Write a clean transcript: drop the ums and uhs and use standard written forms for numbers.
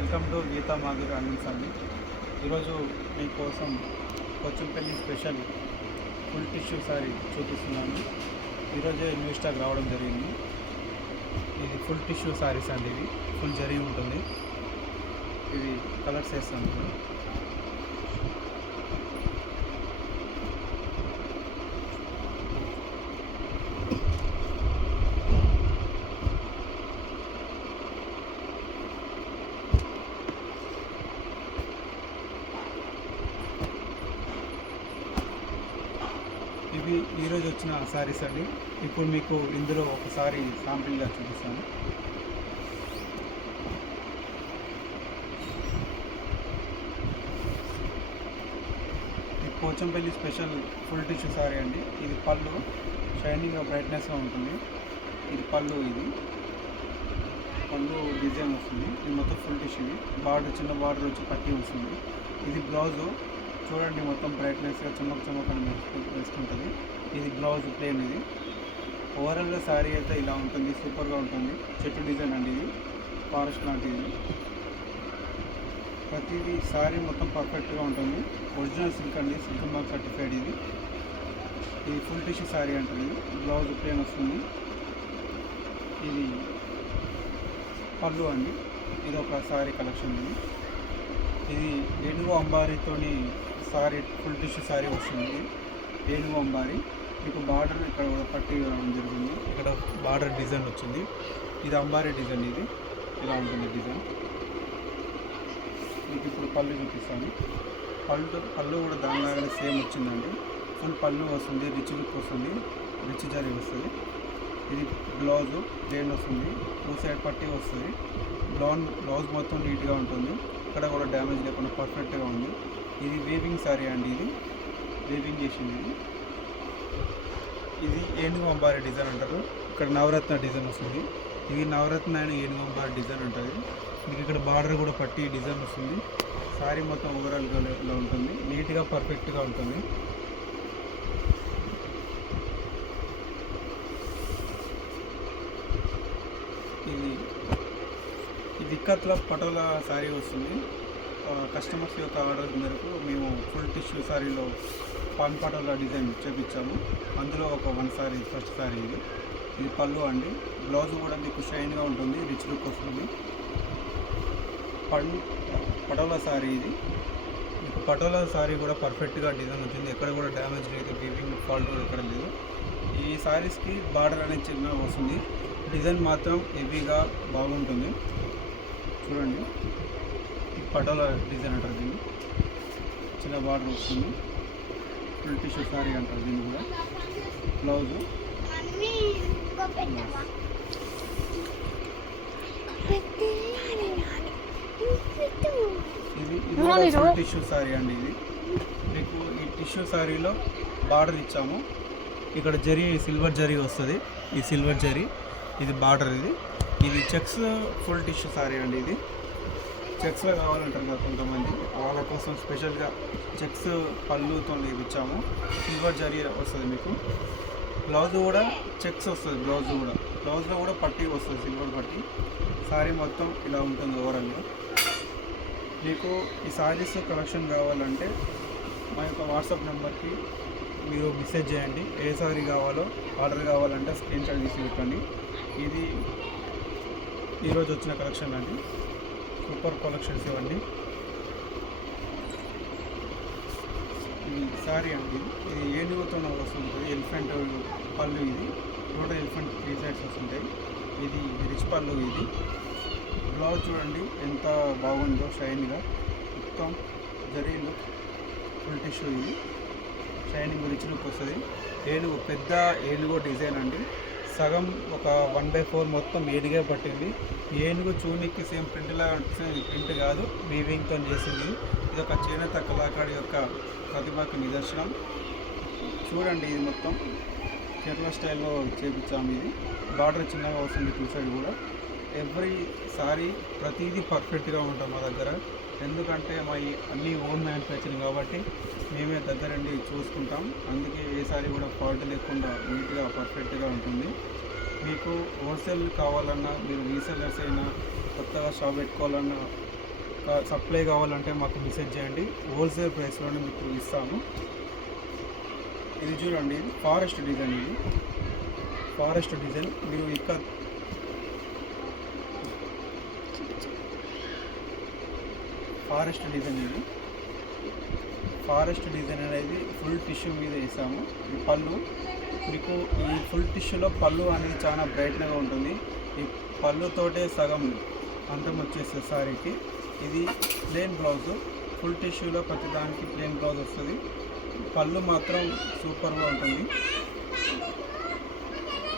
Welcome to Geetha Madhuri Anand అండి. ఈరోజు మీకోసం Pochampally special full tissue sari చూపిస్తున్నాను. ఈరోజే న్యూ స్టాక్ రావడం జరిగింది. ఇది ఫుల్ టిష్యూ సారీస్ అండి. ఇది ఫుల్ జరీ ఉంటుంది. ఇది కలర్స్ వేస్తాను. ఇవి ఈరోజు వచ్చిన సారీస్ అండి. ఇప్పుడు మీకు ఇందులో ఒకసారి శాంపిల్గా చూపిస్తాను. ఇది Pochampally special full tissue sari అండి. ఇది పళ్ళు షైనింగ్గా బ్రైట్నెస్గా ఉంటుంది. ఇది పళ్ళు, ఇది పళ్ళు డిజైన్ వస్తుంది. ఇది మొత్తం ఫుల్ టిష్యూ. బార్డర్ చిన్న బార్డర్ వచ్చి పట్టి వస్తుంది. ఇది బ్లౌజు చూడండి, మొత్తం బ్రైట్నెస్గా చమక్ అని వేసుకుంటుంది. ఇది బ్లౌజ్ ప్లేన్. ఇది ఓవరాల్గా శారీ అయితే ఇలా ఉంటుంది. సూపర్గా ఉంటుంది. చెట్టు డిజైన్ అండి. ఇది ఫారెస్ట్ లాంటిది. ప్రతిదీ శారీ మొత్తం పర్ఫెక్ట్గా ఉంటుంది. ఒరిజినల్ సిల్క్ అండి, సిల్క్ మార్క్ సర్టిఫైడ్. ఇది ఫుల్ టిష్యూ శారీ అంటుంది. బ్లౌజ్ ప్లేన్ వస్తుంది. ఇది పళ్ళు అండి. ఇది ఒక శారీ కలెక్షన్. ఇది ఏనుగు అంబారీతోని సారీ ఫుల్ టిష్యూ సారీ వస్తుంది. ఏనుగు అంబారీ. మీకు బార్డర్ ఇక్కడ పట్టి రావడం జరిగింది. ఇక్కడ బార్డర్ డిజైన్ వచ్చింది. ఇది అంబారీ డిజైన్. ఇది ఇలా ఉంటుంది డిజైన్. మీకు ఇప్పుడు పళ్ళు చూపిస్తాను. పళ్ళు కూడా దానిలాగానే సేమ్ వచ్చిందండి. ఫుల్ పళ్ళు వస్తుంది. రిచ్ లుక్ వస్తుంది. రిచ్ జరీ వస్తుంది. ఇది బ్లౌజు ప్లేన్ వస్తుంది. టూ సైడ్ పట్టి వస్తుంది. బ్లౌజ్ మొత్తం నీట్గా ఉంటుంది. ఇక్కడ కూడా డ్యామేజ్ లేకుండా పర్ఫెక్ట్గా ఉంది. ఇది వీవింగ్ సారీ అండి. ఇది వీవింగ్ చేసింది. ఇది ఏనుగు అంబారీ డిజైన్ అంటారు. ఇక్కడ నవరత్న డిజైన్ వస్తుంది. ఇది నవరత్న అని ఏనుగు అంబారీ డిజైన్ అంటారు. మీకు ఇక్కడ బార్డర్ కూడా పట్టి డిజైన్ వస్తుంది. సారీ మొత్తం ఓవరాల్గా ఇలా ఉంటుంది. నీట్గా పర్ఫెక్ట్గా ఉంటుంది. ఇది ఇక్కత్ల పటోలా శారీ వస్తుంది. కస్టమర్స్ యొక్క ఆర్డర్ మేరకు మేము ఫుల్ టిష్యూ శారీలో పాన్ పటోలా డిజైన్ చేపించాము. అందులో ఒక వన్ శారీ, ఫస్ట్ శారీ. ఇది పళ్ళు అండి. బ్లౌజ్ కూడా మీకు షైన్గా ఉంటుంది. రిచ్ లుక్ వస్తుంది. పటోలా శారీ. ఇది మీకు పటోలా శారీ కూడా పర్ఫెక్ట్గా డిజైన్ వచ్చింది. ఎక్కడ కూడా డ్యామేజ్ లేదు. వీవింగ్ ఫాల్ట్ కూడా ఎక్కడ లేదు. ఈ శారీస్కి బార్డర్ అనేది చిన్నగా వస్తుంది. డిజైన్ మాత్రం హెవీగా బాగుంటుంది. చూడండి, ఈ పటోలా డిజైన్ అంటారు. దీన్ని చిన్న బార్డర్ వస్తుంది. ఫుల్ టిష్యూ సారీ అంటారు దీన్ని కూడా. బ్లౌజు ఇది కూడా ఫుల్ టిష్యూ సారీ అండి. ఇది మీకు ఈ టిష్యూ సారీలో బార్డర్ ఇచ్చాము. ఇక్కడ జరీ సిల్వర్ జరీ వస్తుంది. ఈ సిల్వర్ జరీ ఇది బార్డర్. ఇది చెక్స్ ఫుల్ టిష్యూ సారీ అండి. ఇది చెక్స్లో కావాలంటారు కదా కొంతమంది, వాళ్ళ కోసం స్పెషల్గా చెక్స్ పళ్ళుతో ఇచ్చాము. సిల్వర్ జరీ వస్తుంది. మీకు బ్లౌజ్ కూడా చెక్స్ వస్తుంది. బ్లౌజ్లో కూడా పట్టీ వస్తుంది, సిల్వర్ పట్టీ. సారీ మొత్తం ఇలా ఉంటుంది ఓవరాల్గా. మీకు ఈ సారీస్ కలెక్షన్ కావాలంటే మా యొక్క వాట్సాప్ నెంబర్కి మీరు మెసేజ్ చేయండి. ఏ సారీ కావాలో ఆర్డర్ కావాలంటే స్క్రీన్ షాట్ తీసి పెట్టండి. ఇది ఈరోజు వచ్చిన కలెక్షన్ అండి. సూపర్ కలెక్షన్స్ ఇవ్వండి. ఇది సారీ అండి. ఇది ఏనుగుతో వస్తుంటుంది. ఎలిఫెంట్ పళ్ళు. ఇది టోటల్ ఎలిఫెంట్ 3 సైడ్స్ వస్తుంటాయి. ఇది రిచ్ పళ్ళు. ఇది బ్లౌజ్ చూడండి ఎంత బాగుందో, షైన్గా మొత్తం జరీ లుక్. Full tissue. ఇది షైనింగ్ రిచ్ లుక్ వస్తుంది. ఏనుగు పెద్ద ఏనుగు డిజైన్ అండి. సగం ఒక 1/4 మొత్తం ఏనుగే పట్టింది. ఏనుగు చూనికి సేమ్ ప్రింట్లా ప్రింట్ కాదు, వీవింగ్తో చేసింది. ఇది ఒక చేనేత కళాకారి యొక్క ప్రతిభకు నిదర్శనం. చూడండి, ఇది మొత్తం కేరళ స్టైల్లో చేపించాము. ఇది బార్డర్ చిన్నగా వస్తుంది. టూ సైడ్ కూడా ఎవ్రీ సారీ ప్రతిదీ పర్ఫెక్ట్గా ఉంటాం మా దగ్గర. ఎందుకంటే మా అన్నీ ఓన్ మ్యానుఫ్యాక్చరింగ్ కాబట్టి మేమే దగ్గరండి చూసుకుంటాం. అందుకే ఏ సారీ కూడా ఫాల్ట్ లేకుండా నీట్గా పర్ఫెక్ట్గా ఉంటుంది. మీకు హోల్సేల్ కావాలన్నా, మీరు రీసెల్లర్స్ అయినా, కొత్తగా షాప్ పెట్టుకోవాలన్నా సప్లై కావాలంటే మాకు మెసేజ్ చేయండి, హోల్సేల్ ప్రైస్లోనే మీకు ఇస్తాము. ఇది చూడండి, ఇది ఫారెస్ట్ డిజైన్. ఇది ఫారెస్ట్ డిజైన్. మీరు ఇక్కడ ఫారెస్ట్ డిజైన్, ఇది ఫారెస్ట్ డిజైన్ అనేది ఫుల్ టిష్యూ మీద వేసాము. ఈ పళ్ళు మీకు ఈ ఫుల్ టిష్యూలో పళ్ళు అనేది చాలా బ్రైట్గా ఉంటుంది. ఈ పళ్ళుతోటే సగం అందం వచ్చేస్తుంది సారీకి. ఇది ప్లెయిన్ బ్లౌజ్, ఫుల్ టిష్యూలో ప్రతి దానికి ప్లెయిన్ బ్లౌజ్ వస్తుంది. పళ్ళు మాత్రం సూపర్గా ఉంటుంది.